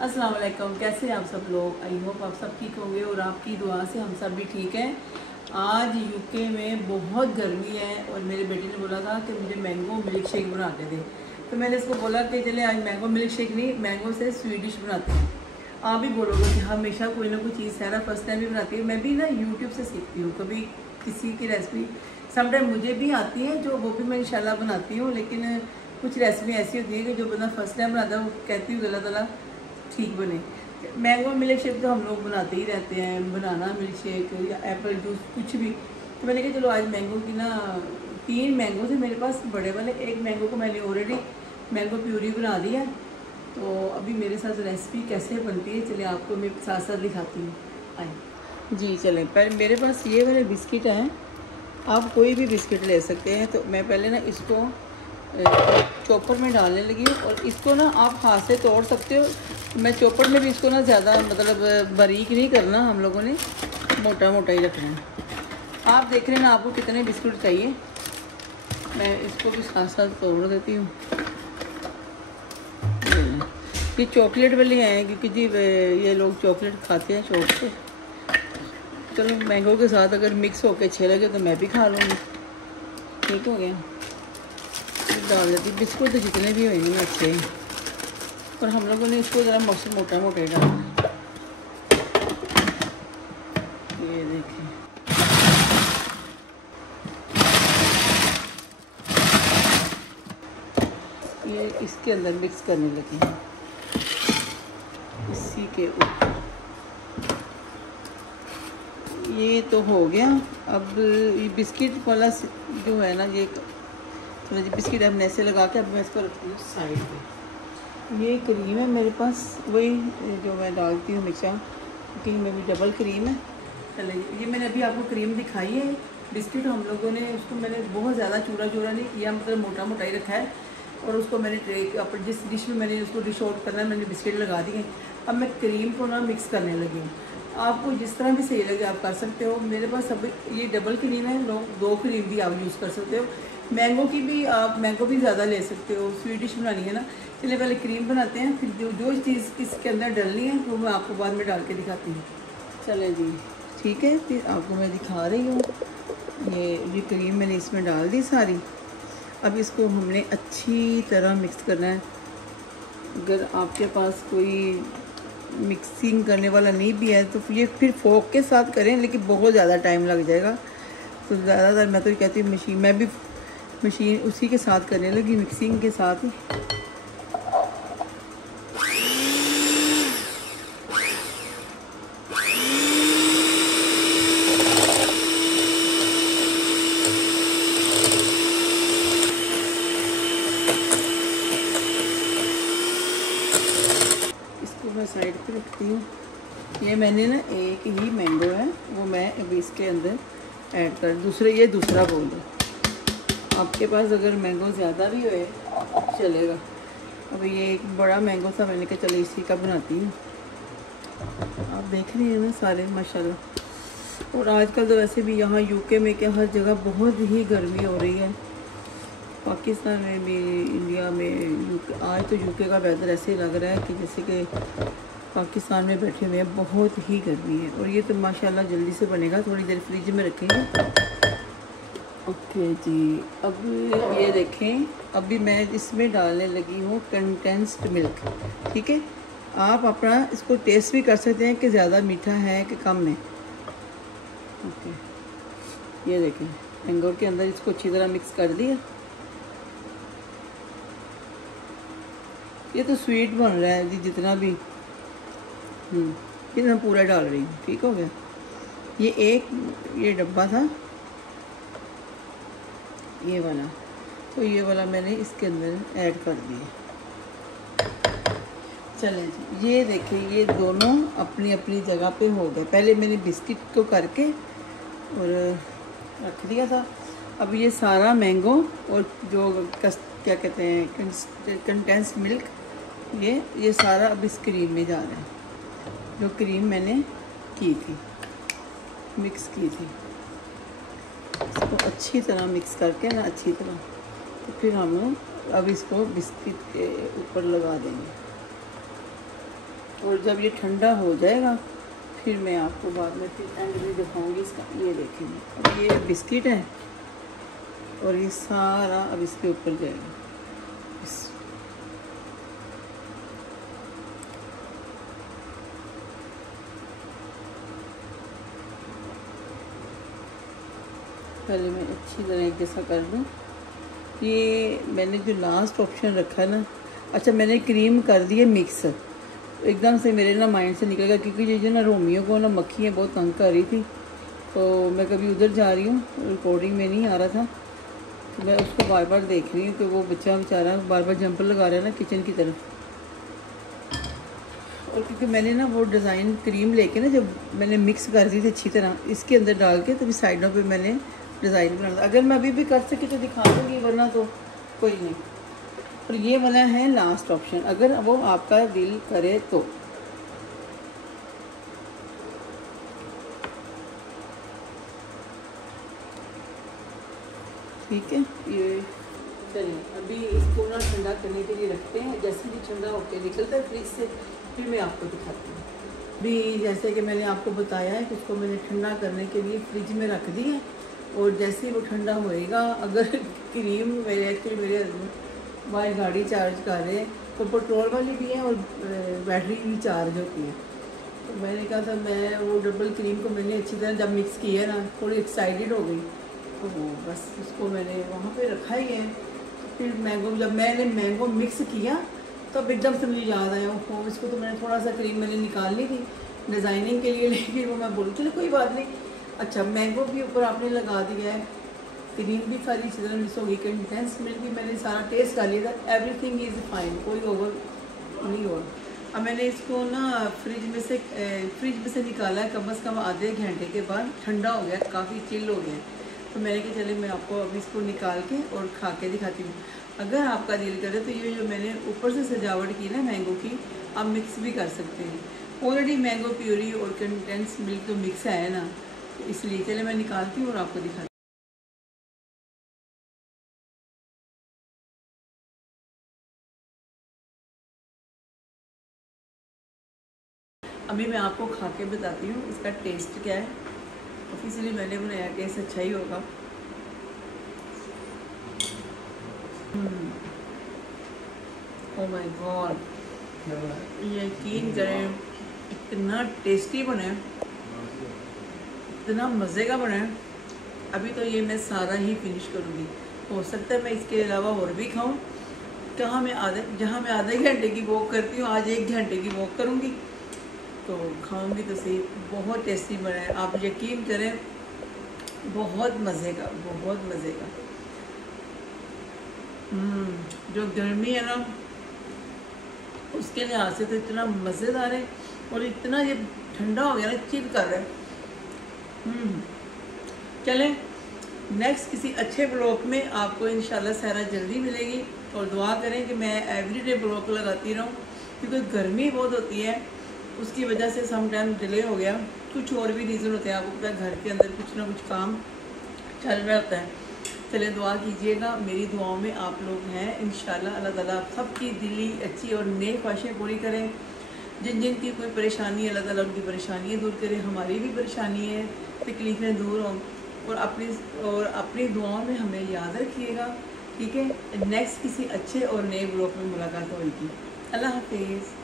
अस्सलाम वालेकुम। कैसे हैं आप सब लोग? आई होप आप सब ठीक होंगे और आपकी दुआ से हम सब भी ठीक हैं। आज यूके में बहुत गर्मी है और मेरे बेटे ने बोला था कि मुझे मैंगो मिल्क शेक बना के दे, तो मैंने इसको बोला कि चले आज मैंगो मिल्क शेक नहीं, मैंगो से स्वीट डिश बनाते हैं। आप भी बोलोगे कि हमेशा कोई ना कोई चीज़ है ना, फर्स्ट टाइम भी बनाती है। मैं भी ना यूट्यूब से सीखती हूँ, कभी किसी की रेसिपी समटाइम मुझे भी आती है, जो वो भी मैं इंशाल्लाह बनाती हूँ। लेकिन कुछ रेसिपी ऐसी होती है कि जो बंदा फर्स्ट टाइम बनाता है वो कहती हूँ गलत वाला ठीक बने। मैंगो मिल्क शेक तो हम लोग बनाते ही रहते हैं, बनाना मिल्क शेक या एप्पल जूस कुछ भी। तो मैंने कहा चलो आज मैंगो की ना 3 मैंगो थे मेरे पास बड़े वाले, एक मैंगो को मैंने ऑलरेडी मैंगो प्यूरी बना दिया। तो अभी मेरे साथ रेसिपी कैसे बनती है चलिए आपको मैं साथ साथ दिखाती हूँ। आए जी चलें। पहले मेरे पास ये वाले बिस्किट हैं, आप कोई भी बिस्किट ले सकते हैं। तो मैं पहले ना इसको चॉपर में डालने लगी हूँ और इसको ना आप हाथ से तोड़ सकते हो। मैं चॉपर में भी इसको ना ज़्यादा मतलब बारीक नहीं करना, हम लोगों ने मोटा मोटा ही रखना है। आप देख रहे हैं ना आपको कितने बिस्कुट चाहिए। मैं इसको भी साथ साथ तोड़ देती हूँ। ये चॉकलेट वाले हैं क्योंकि जी ये लोग चॉकलेट खाते हैं शौक से। चलो मैंगो के साथ अगर मिक्स होकर अच्छे लगे तो मैं भी खा लूँगी। ठीक हो गया, डाल देती बिस्कुट तो जितने भी होंगे ना अच्छे हैं, और हम लोगों ने इसको ज़रा मोटा मोटा ही डालना है। ये देखें, ये इसके अंदर मिक्स करने लगे हैं, इसी के ऊपर। ये तो हो गया। अब ये बिस्किट वाला जो है ना, ये थोड़ा जी बिस्किट हमने ऐसे लगा के अब मैं इसको रखती हूँ साइड पे। ये क्रीम है मेरे पास, वही जो मैं डालती हूँ हमेशा, क्योंकि में भी डबल क्रीम है। चले ये मैंने अभी आपको क्रीम दिखाई है। बिस्किट हम लोगों ने उसको मैंने बहुत ज़्यादा चूरा चूरा नहीं किया, मतलब मोटा मोटा ही रखा है। और उसको मैंने ट्रे अपन जिस डिश में मैंने उसको डिश आउट करना है मैंने बिस्किट लगा दिए। अब मैं क्रीम को ना मिक्स करने लगी हूँ। आपको जिस तरह भी सही लगे आप कर सकते हो। मेरे पास अभी ये डबल क्रीम है, 2 क्रीम भी आप यूज़ कर सकते हो। मैंगो की भी आप मैंगो भी ज़्यादा ले सकते हो, स्वीट डिश बनानी है ना। चलिए पहले क्रीम बनाते हैं, फिर जो चीज़ इसके अंदर डलनी है वो मैं आपको बाद में डाल के दिखाती हूँ। चले जी ठीक है, फिर आपको मैं दिखा रही हूँ। ये क्रीम मैंने इसमें डाल दी सारी। अब इसको हमने अच्छी तरह मिक्स करना है। अगर आपके पास कोई मिक्सिंग करने वाला नहीं भी है तो ये फिर फोक के साथ करें, लेकिन बहुत ज़्यादा टाइम लग जाएगा। तो ज़्यादातर मैं तो कहती हूँ मशीन, मैं भी मशीन उसी के साथ करने लगी, मिक्सिंग के साथ ही। इसको मैं साइड पे रखती हूँ। ये मैंने ना एक ही मैंगो है वो मैं अभी इसके अंदर ऐड कर, दूसरा बोल दो। आपके पास अगर मैंगो ज़्यादा भी होए चलेगा। अब ये एक बड़ा मैंगो था, मैंने कहा चलो इसी का बनाती हूँ। आप देख रहे हैं ना सारे माशाल्लाह। और आजकल तो वैसे भी यहाँ यूके में क्या हर जगह बहुत ही गर्मी हो रही है। पाकिस्तान में भी, इंडिया में, यूके। आज तो यूके का वेदर ऐसे ही लग रहा है कि जैसे कि पाकिस्तान में बैठे हुए हैं, बहुत ही गर्मी है। और ये तो माशाल्लाह जल्दी से बनेगा, थोड़ी देर फ्रिज में रखेंगे। ओके जी, अब ये देखें, अभी मैं इसमें डालने लगी हूँ कंडेंस्ड मिल्क। ठीक है, आप अपना इसको टेस्ट भी कर सकते हैं कि ज़्यादा मीठा है कि कम है। ओके, ये देखें मैंगो के अंदर इसको अच्छी तरह मिक्स कर दिया। ये तो स्वीट बन रहा है जी जितना भी। ये मैं पूरा डाल रही हूँ। ठीक हो गया। ये डब्बा था ये वाला, तो ये वाला मैंने इसके अंदर ऐड कर दिया। चलें जी, ये देखिए ये दोनों अपनी अपनी जगह पे हो गए। पहले मैंने बिस्किट को करके और रख दिया था। अब ये सारा मैंगो और जो क्या कहते हैं कंडेंस्ड मिल्क, ये सारा अब इस क्रीम में जा रहा है, जो क्रीम मैंने की थी, मिक्स की थी। इसको अच्छी तरह मिक्स करके ना, अच्छी तरह, तो फिर हम अब इसको बिस्किट के ऊपर लगा देंगे। और जब ये ठंडा हो जाएगा फिर मैं आपको बाद में फिर एंड में दिखाऊंगी इसका। ये देखेंगे, अब ये बिस्किट है और ये सारा अब इसके ऊपर जाएगा। पहले मैं अच्छी तरह एक जैसा कर दूँ। ये मैंने जो लास्ट ऑप्शन रखा ना, अच्छा मैंने क्रीम कर दी है मिक्स, एकदम से मेरे ना माइंड से निकल गया, क्योंकि ये जो ना रोमियो को ना मक्खियाँ बहुत तंग कर रही थी, तो मैं कभी उधर जा रही हूँ, रिकॉर्डिंग में नहीं आ रहा था, तो मैं उसको बार बार देख रही हूँ कि वो बच्चा बेचारा बार बार जंपर लगा रहा है ना किचन की तरफ। और क्योंकि मैंने ना वो डिज़ाइन क्रीम लेके ना जब मैंने मिक्स कर दी थी अच्छी तरह इसके अंदर डाल के, तभी साइडों पे मैंने डिज़ाइन बना था। अगर मैं अभी भी कर सकी तो दिखा दूँगी, वरना तो कोई नहीं। और ये वाला है लास्ट ऑप्शन, अगर वो आपका दिल करे तो। ठीक है, ये चलिए अभी इसको ना ठंडा करने के लिए रखते हैं। जैसे ही ठंडा होकर निकलता है फ्रिज से फिर मैं आपको दिखाती हूँ। अभी जैसे कि मैंने आपको बताया है कि उसको मैंने ठंडा करने के लिए फ्रिज में रख दी है, और जैसे ही वो ठंडा होएगा, अगर क्रीम मेरे एक्चुअली मेरे हस्बैंड बाहर गाड़ी चार्ज कर रहे हैं, तो पेट्रोल वाली भी है और बैटरी भी चार्ज होती है, तो मैंने कहा था मैं वो डबल क्रीम को मैंने अच्छी तरह जब मिक्स किया ना, थोड़ी एक्साइटेड हो गई, तो वो बस उसको मैंने वहाँ पे रखा ही है। फिर मैंगो, जब मैंने मैंगो मिक्स किया तब एकदम से मुझे याद आया, वो इसको तो मैंने थोड़ा सा क्रीम मैंने निकाल ली थी डिज़ाइनिंग के लिए, लेकिन वो मैं बोली चलो कोई बात नहीं। अच्छा, मैंगो भी ऊपर आपने लगा दिया है, क्रीम भी सारी अच्छी तरह मिक्स होगी, कंडेंस मिल्क भी मैंने सारा टेस्ट कर लिया था, एवरीथिंग इज़ फाइन, कोई ओवर नहीं हो। अब मैंने इसको ना फ्रिज में से निकाला है कम से कम आधे घंटे के बाद, ठंडा हो गया, काफ़ी चिल हो गया, तो मैंने कहा चले मैं आपको अभी इसको निकाल के और खा के दिखाती हूँ। अगर आपका दिल करे तो ये जो मैंने ऊपर से सजावट की ना मैंगो की, आप मिक्स भी कर सकते हैं। ऑलरेडी मैंगो प्यूरी और कंडेंस मिल्क तो मिक्स है ना, तो इसलिए चले मैं निकालती हूँ और आपको दिखाती हूँ। अभी मैं आपको खा के बताती हूँ इसका टेस्ट क्या है। ऑफिशियली मैंने बनाया, टेस्ट अच्छा ही होगा। ओह माय गॉड, यकीन करें इतना टेस्टी बना है, इतना मज़े का बना है। अभी तो ये मैं सारा ही फिनिश करूँगी, हो सकता है मैं इसके अलावा और भी खाऊँ। जहाँ मैं आधे घंटे की वॉक करती हूँ, आज 1 घंटे की वॉक करूँगी, तो खाऊंगी तो सही। बहुत टेस्टी बना है, आप यकीन करें, बहुत मज़े का, बहुत मज़े का। जो गर्मी है ना उसके लिहाज से तो इतना मज़ेदार है, और इतना ये ठंडा हो गया ना, चिल कर रहा है। चलें नेक्स्ट किसी अच्छे ब्लॉग में आपको इंशाल्लाह सारा जल्दी मिलेगी, और दुआ करें कि मैं एवरीडे ब्लॉग लगाती रहूँ, क्योंकि गर्मी बहुत होती है, उसकी वजह से सम टाइम डिले हो गया। कुछ और भी रीज़न होते हैं, आपको पता है घर के अंदर कुछ ना कुछ काम चल रहा होता है। चले दुआ कीजिएगा, मेरी दुआओं में आप लोग हैं इंशाल्लाह। अल्लाह ताला आप सबकी दिली अच्छी और नेक ख्वाहिशें पूरी करें। जिन जिन की कोई परेशानी है, अल्लाह ताला उनकी परेशानियाँ दूर करें, हमारी भी परेशानी है, तकलीफ़ें दूर हों, और अपनी दुआओं में हमें याद रखिएगा। ठीक है, नेक्स्ट किसी अच्छे और नए ब्लॉग में मुलाकात होगी। अल्लाह हाफिज़।